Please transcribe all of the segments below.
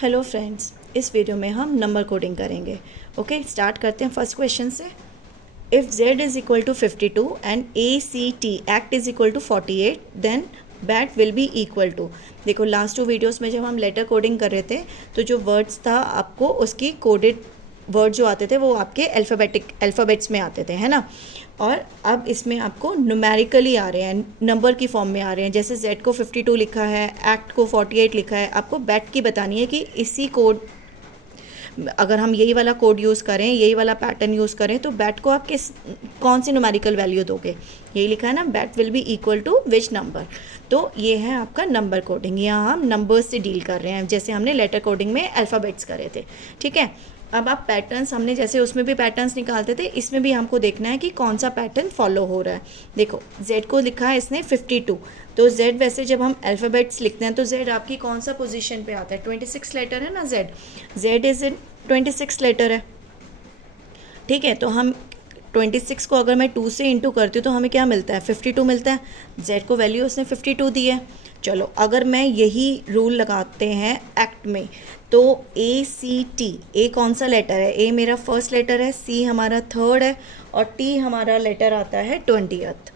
Hello friends, इस video में हम नंबर कोडिंग करेंगे। ओके, स्टार्ट करते हैं फर्स्ट क्वेश्चन से। If z is equal to 52 and ACT act is equal to 48 then bat will be equal to. देखो, last 2 videos में जब हम लेटर कोडिंग कर रहे थे तो जो वर्ड्स था आपको उसकी कोडेड वर्ड जो आते थे वो आपके अल्फ़ाबेट्स में आते थे, है ना। और अब इसमें आपको न्यूमेरिकली आ रहे हैं, नंबर की फॉर्म में आ रहे हैं। जैसे z को 52 लिखा है, एक्ट को 48 लिखा है। आपको बैट की बतानी है कि इसी कोड, अगर हम यही वाला कोड यूज़ करें, यही वाला पैटर्न यूज़ करें तो बैट को आप कौन सी न्यूमेरिकल वैल्यू दोगे। यही लिखा है ना, bat will be equal to which number. तो ये है आपका नंबर कोडिंग। यहाँ हम नंबर्स से डील कर रहे हैं जैसे हमने लेटर कोडिंग में अल्फ़ाबेट्स करे थे, ठीक है। अब आप पैटर्न्स, हमने जैसे उसमें भी पैटर्न्स निकालते थे, इसमें भी हमको देखना है कि कौन सा पैटर्न फॉलो हो रहा है। देखो, z को लिखा है इसने 52, तो z वैसे जब हम अल्फ़ाबेट्स लिखते हैं तो z आपकी कौन सा पोजीशन पे आता है, 26 लेटर है ना z इज़ इन 26 लेटर है, ठीक है। तो हम 26 को अगर मैं 2 से इंटू करती हूँ तो हमें क्या मिलता है, 52 मिलता है। z को वैल्यू उसने 52 दी है। चलो, अगर मैं यही रूल लगाते हैं एक्ट में तो ACT, ए कौन सा लेटर है, ए मेरा फर्स्ट लेटर है, C हमारा थर्ड है और T हमारा लेटर आता है 20th,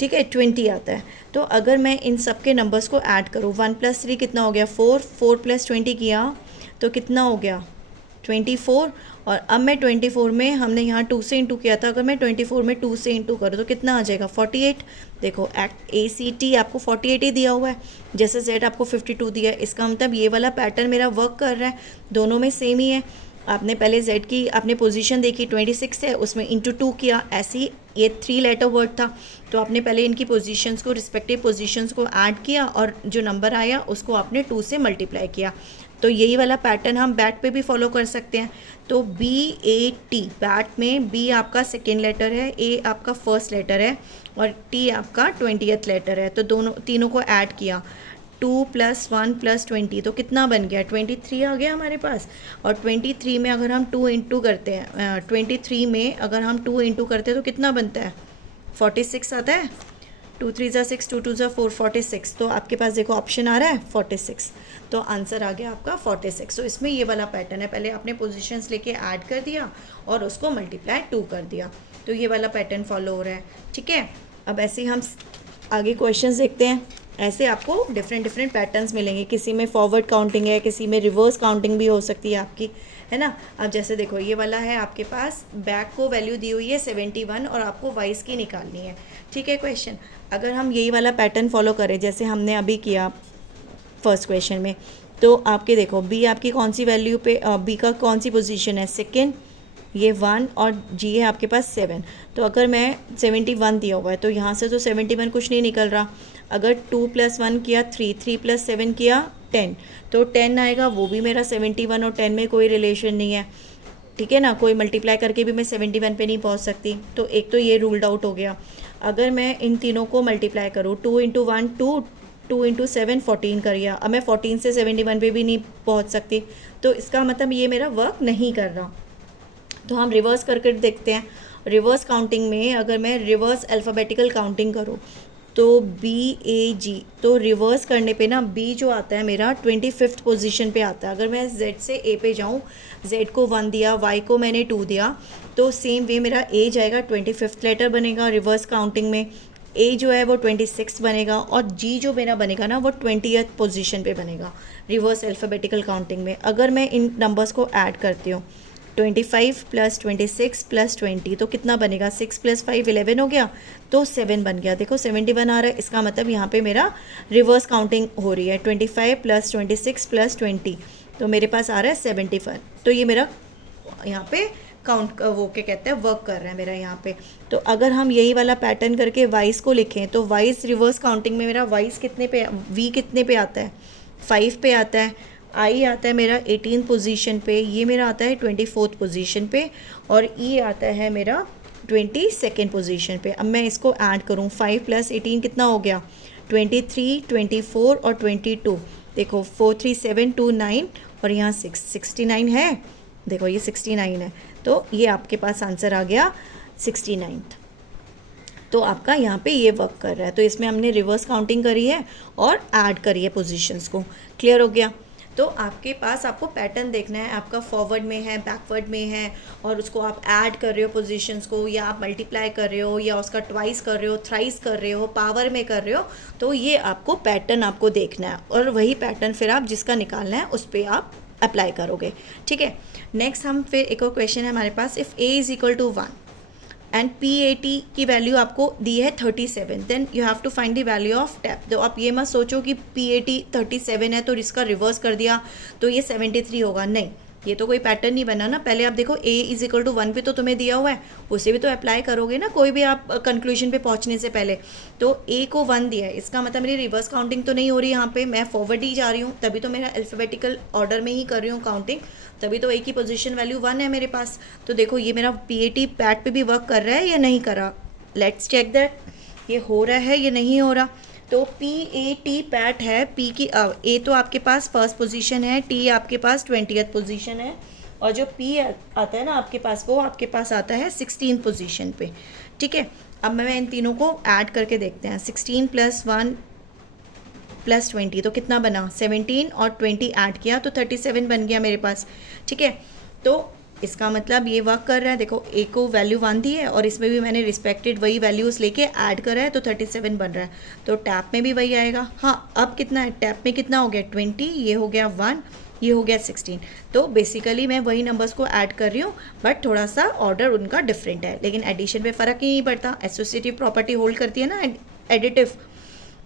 ठीक है, 20 आता है। तो अगर मैं इन सब के नंबर्स को ऐड करूँ, 1 + 3 कितना हो गया 4, 4 + 20 किया तो कितना हो गया 24। और अब मैं 24 में, हमने यहाँ 2 से इंटू किया था, अगर मैं 24 में 2 से इंटू करूँ तो कितना आ जाएगा 48। देखो, एक्ट ACT आपको 48 ही दिया हुआ है, जैसे Z आपको 52 दिया है। इसका मतलब ये वाला पैटर्न मेरा वर्क कर रहा है, दोनों में सेम ही है। आपने पहले Z की आपने पोजीशन देखी 26 है, उसमें इंटू 2 किया, ऐसे ही ये 3 लेटर वर्ड था तो आपने पहले इनकी पोजीशंस को, रिस्पेक्टिव पोजीशंस को ऐड किया और जो नंबर आया उसको आपने 2 से मल्टीप्लाई किया। तो यही वाला पैटर्न हम बैट पे भी फॉलो कर सकते हैं। तो BAT, बैट में B आपका सेकेंड लेटर है, A आपका फर्स्ट लेटर है और T आपका 20th लेटर है। तो तीनों को ऐड किया, 2 + 1 + 20 तो कितना बन गया 23 आ गया हमारे पास। और 23 में अगर हम 2 इंटू करते हैं, 23 में अगर हम 2 इंटू करते हैं तो कितना बनता है 46 आता है। 2 3 ज़ा 6, 2 2 ज़ा 4, 46। तो आपके पास देखो ऑप्शन आ रहा है 46, तो आंसर आ गया आपका 46। तो इसमें ये वाला पैटर्न है, पहले आपने पोजीशंस लेके ऐड कर दिया और उसको मल्टीप्लाई 2 कर दिया, तो ये वाला पैटर्न फॉलो हो रहा है, ठीक है। अब ऐसे ही हम आगे क्वेश्चंस देखते हैं। ऐसे आपको डिफरेंट पैटर्न्स मिलेंगे, किसी में फॉरवर्ड काउंटिंग है, किसी में रिवर्स काउंटिंग भी हो सकती है आपकी, है ना। अब जैसे देखो, ये वाला है आपके पास, बैक को वैल्यू दी हुई है 71 और आपको वाइस की निकालनी है, ठीक है। क्वेश्चन, अगर हम यही वाला पैटर्न फॉलो करें जैसे हमने अभी किया फर्स्ट क्वेश्चन में, तो आपके देखो B आपकी कौन सी वैल्यू पे, B का कौन सी पोजीशन है, सेकेंड, ये 1 और G है आपके पास 7। तो अगर मैं 71 दिया हुआ है तो यहाँ से तो 71 कुछ नहीं निकल रहा। अगर 2 + 1 किया 3, 3 + 7 किया 10, तो 10 आएगा, वो भी मेरा 71 और 10 में कोई रिलेशन नहीं है, ठीक है ना। कोई मल्टीप्लाई करके भी मैं 71 पे नहीं पहुंच सकती, तो एक तो ये रूल्ड आउट हो गया। अगर मैं इन तीनों को मल्टीप्लाई करूँ, 2 × 1 2, 2 × 7 14 कर लिया, अब मैं 14 से 71 पे भी नहीं पहुंच सकती, तो इसका मतलब ये मेरा वर्क नहीं कर रहा। तो हम रिवर्स करके देखते हैं। रिवर्स काउंटिंग में अगर मैं रिवर्स अल्फ़ाबेटिकल काउंटिंग करूँ तो BAG, तो रिवर्स करने पे ना B जो आता है मेरा 25th पोजीशन पे आता है। अगर मैं Z से A पे जाऊँ, Z को 1 दिया, Y को मैंने 2 दिया, तो सेम वे मेरा A जाएगा, 25th लेटर बनेगा रिवर्स काउंटिंग में। A जो है वो 26 बनेगा और G जो मेरा बनेगा ना वो 20th पोजीशन पे बनेगा रिवर्स अल्फ़ाबेटिकल काउंटिंग में। अगर मैं इन नंबर्स को ऐड करती हूँ, 25 + 26 + 20 तो कितना बनेगा, 6 + 5 11 हो गया, तो 7 बन गया। देखो 71 आ रहा है, इसका मतलब यहाँ पे मेरा रिवर्स काउंटिंग हो रही है। 25 + 26 + 20 तो मेरे पास आ रहा है 75। तो ये मेरा यहाँ पे काउंट, वो क्या कहते हैं, वर्क कर रहा है मेरा यहाँ पे। तो अगर हम यही वाला पैटर्न करके वाइस को लिखें तो वाइस रिवर्स काउंटिंग में मेरा वाइस कितने पे, V कितने पे आता है 5 पे आता है, I आता है मेरा 18 पोजीशन पे, ये मेरा आता है 24th पोजीशन पे और E आता है मेरा 22nd पोजीशन पे। अब मैं इसको ऐड करूँ, 5 + 18 कितना हो गया 23, 24 और 22। देखो 4 3 7 2 9 और यहाँ 6 69 है, देखो ये 69 है, तो ये आपके पास आंसर आ गया 69। तो आपका यहाँ पे ये वर्क कर रहा है। तो इसमें हमने रिवर्स काउंटिंग करी है और ऐड करी है पोजीशंस को, क्लियर हो गया। तो आपके पास आपको पैटर्न देखना है, आपका फॉरवर्ड में है, बैकवर्ड में है, और उसको आप ऐड कर रहे हो पोजीशंस को, या आप मल्टीप्लाई कर रहे हो, या उसका ट्वाइस कर रहे हो, थ्राइस कर रहे हो, पावर में कर रहे हो। तो ये आपको पैटर्न आपको देखना है, और वही पैटर्न फिर आप जिसका निकालना है उस पर आप अप्लाई करोगे। ठीक है, नेक्स्ट हम फिर एक और क्वेश्चन है हमारे पास, if a is equal to 1 and PAT की वैल्यू आपको दी है 37, then you have to find the value of tap. तो आप ये मत सोचो कि PAT 37 है तो इसका रिवर्स कर दिया तो ये 73 होगा, नहीं, ये तो कोई पैटर्न नहीं बना ना। पहले आप देखो a इज़ इक्वल टू 1 पे तो तुम्हें दिया हुआ है, उसे भी तो अप्लाई करोगे ना कोई भी आप कंक्लूजन पे पहुंचने से पहले। तो a को 1 दिया है, इसका मतलब मेरी रिवर्स काउंटिंग तो नहीं हो रही यहाँ पे, मैं फॉरवर्ड ही जा रही हूँ, तभी तो मेरा अल्फ़ाबेटिकल ऑर्डर में ही कर रही हूँ काउंटिंग, तभी तो a की पोजीशन वैल्यू 1 है मेरे पास। तो देखो ये मेरा PAT पैट पे भी वर्क कर रहा है या नहीं कर रहा, लेट्स चेक दैट, ये हो रहा है या नहीं हो रहा। तो PAT पैट है, P की A तो आपके पास फर्स्ट पोजीशन है, T आपके पास 20th पोजीशन है, और जो P आता है ना आपके पास, वो आपके पास आता है 16 पोजीशन पे। ठीक है, अब मैं इन तीनों को ऐड करके देखते हैं, 16 + 1 + 20 तो कितना बना, 17, और 20 ऐड किया तो 37 बन गया मेरे पास। ठीक है, तो इसका मतलब ये वर्क कर रहा है। देखो a को वैल्यू 1 दी है और इसमें भी मैंने रिस्पेक्टेड वही वैल्यूज़ लेके ऐड करा है, तो 37 बन रहा है, तो टैप में भी वही आएगा। हाँ, अब कितना है, टैप में कितना हो गया 20, ये हो गया 1, ये हो गया 16। तो बेसिकली मैं वही नंबर्स को ऐड कर रही हूँ, बट थोड़ा सा ऑर्डर उनका डिफरेंट है, लेकिन एडिशन पे फ़र्क ही नहीं पड़ता, एसोसिएटिव प्रॉपर्टी होल्ड करती है ना एडिटिव।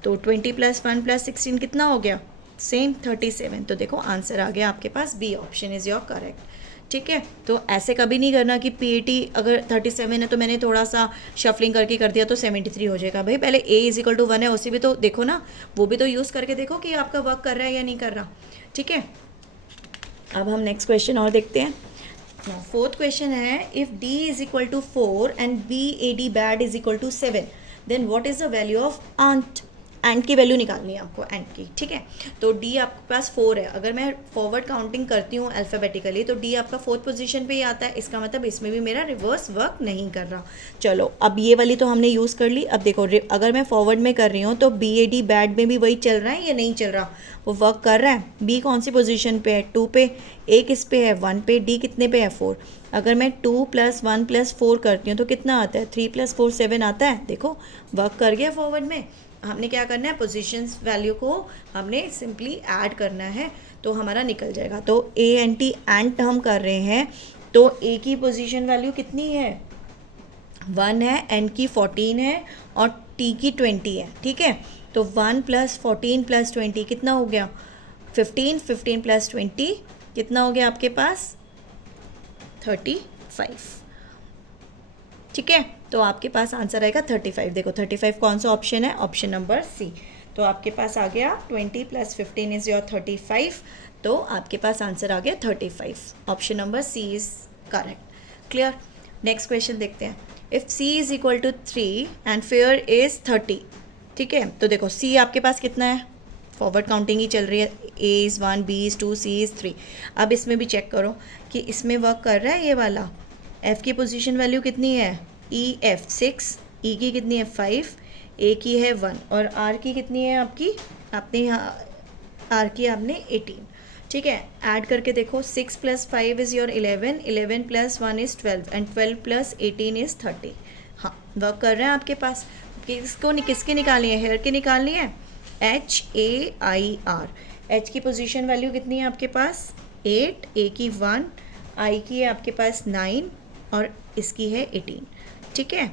तो 20 + 1 + 16 कितना हो गया, सेम 37। तो देखो आंसर आ गया आपके पास, B option is your correct. ठीक है, तो ऐसे कभी नहीं करना कि PAT अगर 37 है तो मैंने थोड़ा सा शफलिंग करके कर दिया तो 73 हो जाएगा। भाई पहले a इज़ इक्वल टू 1 है, उसे भी तो देखो ना, वो भी तो यूज़ करके देखो कि आपका वर्क कर रहा है या नहीं कर रहा। ठीक है, अब हम नेक्स्ट क्वेश्चन और देखते हैं। फोर्थ क्वेश्चन है, if D is equal to 4 and BAD bad is equal to 7, then what is the value of ant. And की वैल्यू निकालनी है आपको, एंड की। ठीक है, तो D आपके पास 4 है, अगर मैं फॉरवर्ड काउंटिंग करती हूँ अल्फ़ाबेटिकली तो D आपका 4th पोजीशन पे ही आता है, इसका मतलब इसमें भी मेरा रिवर्स वर्क नहीं कर रहा। चलो अब ये वाली तो हमने यूज़ कर ली। अब देखो अगर मैं फॉरवर्ड में कर रही हूँ तो BAD बैड में भी वही चल रहा है या नहीं चल रहा, वो वर्क कर रहा है। B कौन सी पोजीशन पे है, 2 पे, A किस पे है, 1 पे, D कितने पे है, 4। अगर मैं 2 + 1 + 4 करती हूँ तो कितना आता है, 3 + 4 7 आता है। देखो वर्क कर गया फॉरवर्ड में। हमने क्या करना है, पोजीशंस वैल्यू को हमने सिंपली ऐड करना है तो हमारा निकल जाएगा। तो ANT एंट हम कर रहे हैं, तो A की पोजीशन वैल्यू कितनी है, 1 है, N की 14 है, और T की 20 है। ठीक है, तो 1 + 14 + 20 कितना हो गया, 15, 15 + 20 कितना हो गया आपके पास, 35। ठीक है, तो आपके पास आंसर आएगा 35। देखो 35 कौन सा ऑप्शन है, ऑप्शन नंबर C। तो आपके पास आ गया 20 + 15 इज़ योर 35, तो आपके पास आंसर आ गया 35, option number C is correct. Clear, next question देखते हैं। If C is equal to 3 and fair is 30। ठीक है, तो देखो C आपके पास कितना है, फॉरवर्ड काउंटिंग ही चल रही है, A is 1, B is 2, C is 3। अब इसमें भी चेक करो कि इसमें वर्क कर रहा है ये वाला। F की पोजीशन वैल्यू कितनी है, EF 6, E की कितनी है 5, A की है 1, और R की कितनी है आपकी, आपने यहाँ R की आपने 18। ठीक है, ऐड करके देखो, 6 + 5 is your 11, 11 + 1 is 12, and 12 + 18 is 30। हाँ, वर्क कर रहे हैं आपके पास। किसकी निकालनी है, हेयर की निकालनी है, HAIR। H की पोजीशन वैल्यू कितनी है आपके पास, 8, A की 1, I की है आपके पास 9, और इसकी है 18। ठीक है,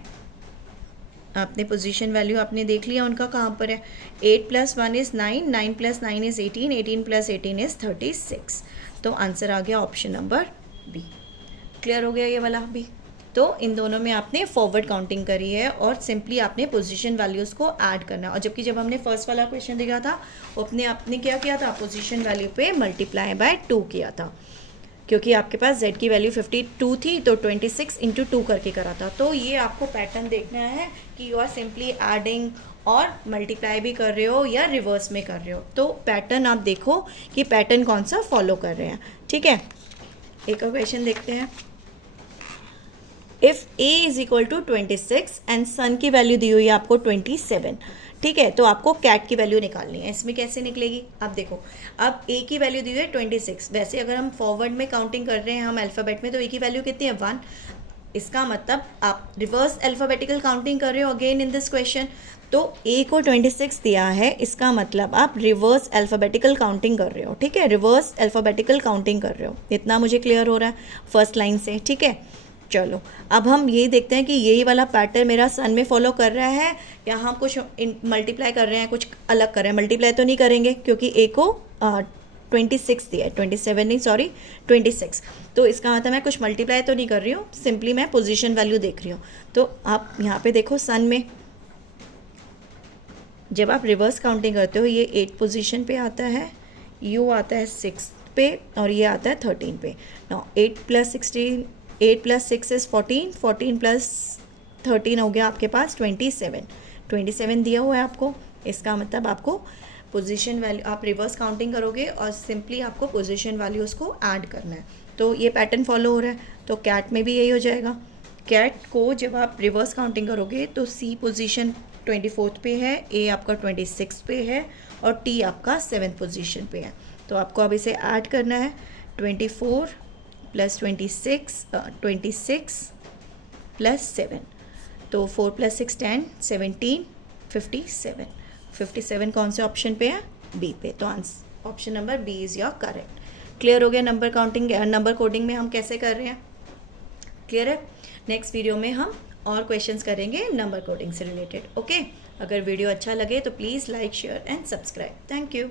आपने पोजीशन वैल्यू आपने देख लिया उनका कहाँ पर है। 8 + 1 इज़ 9, 9 + 9 इज़ 18, 18 + 18 इज़ 36। तो आंसर आ गया ऑप्शन नंबर B। क्लियर हो गया ये वाला भी। तो इन दोनों में आपने फॉरवर्ड काउंटिंग करी है और सिंपली आपने पोजीशन वैल्यूज़ को ऐड करना है। और जबकि जब हमने फर्स्ट वाला क्वेश्चन देखा था आपने क्या किया था, पोजीशन वैल्यू पे मल्टीप्लाई बाय 2 किया था, क्योंकि आपके पास Z की वैल्यू 52 थी तो 26 × 2 करके करा था। तो ये आपको पैटर्न देखना है कि यू आर सिंपली एडिंग और मल्टीप्लाई भी कर रहे हो या रिवर्स में कर रहे हो। तो पैटर्न आप देखो कि पैटर्न कौन सा फॉलो कर रहे हैं। ठीक है, एक और क्वेश्चन देखते हैं। If A is equal to 26 and sun की वैल्यू दी हुई है आपको 27। ठीक है, तो आपको कैट की वैल्यू निकालनी है। इसमें कैसे निकलेगी, आप देखो, अब ए की वैल्यू दी हुई है 26। वैसे अगर हम फॉरवर्ड में काउंटिंग कर रहे हैं हम अल्फ़ाबेट में, तो ए की वैल्यू कितनी है 1। इसका मतलब आप रिवर्स अल्फ़ाबेटिकल काउंटिंग कर रहे हो अगेन इन दिस क्वेश्चन, तो ए को 26 दिया है, इसका मतलब आप रिवर्स अल्फ़ाबेटिकल काउंटिंग कर रहे हो। ठीक है, रिवर्स अल्फ़ाबेटिकल काउंटिंग कर रहे हो। इतना मुझे क्लियर हो रहा है फर्स्ट लाइन से। ठीक है, चलो अब हम ये देखते हैं कि यही वाला पैटर्न मेरा सन में फॉलो कर रहा है या हम कुछ मल्टीप्लाई कर रहे हैं, कुछ अलग कर रहे हैं। मल्टीप्लाई तो नहीं करेंगे क्योंकि ए को 26 दिया है, 27 नहीं, सॉरी 26। तो इसका मतलब मैं कुछ मल्टीप्लाई तो नहीं कर रही हूँ, सिंपली मैं पोजीशन वैल्यू देख रही हूँ। तो आप यहाँ पे देखो सन में जब आप रिवर्स काउंटिंग करते हो ये 8 पोजीशन पे आता है, यू आता है 6 पे और ये आता है 13 पे। नाउ 8 + 16, 8 + 6 इज़ 14, 14 + 13 हो गया आपके पास 27। 27 दिया हुआ है आपको, इसका मतलब आपको पोजीशन वैल्यू, आप रिवर्स काउंटिंग करोगे और सिंपली आपको पोजीशन वैल्यूज़ को ऐड करना है। तो ये पैटर्न फॉलो हो रहा है, तो कैट में भी यही हो जाएगा। कैट को जब आप रिवर्स काउंटिंग करोगे तो सी पोजीशन 24 पे है, ए आपका 26 पे है और टी आपका 7th पोजीशन पे है। तो आपको अब इसे ऐड करना है, 24 + 26 + 7, तो 4 + 6 10, 17, 57। 57 कौन से ऑप्शन पे है, बी पे। तो answer option number B is your correct. Clear हो गया नंबर काउंटिंग, नंबर कोडिंग में हम कैसे कर रहे हैं, क्लियर है। नेक्स्ट वीडियो में हम और क्वेश्चंस करेंगे नंबर कोडिंग से रिलेटेड। ओके, अगर वीडियो अच्छा लगे तो please like, share and subscribe. Thank you.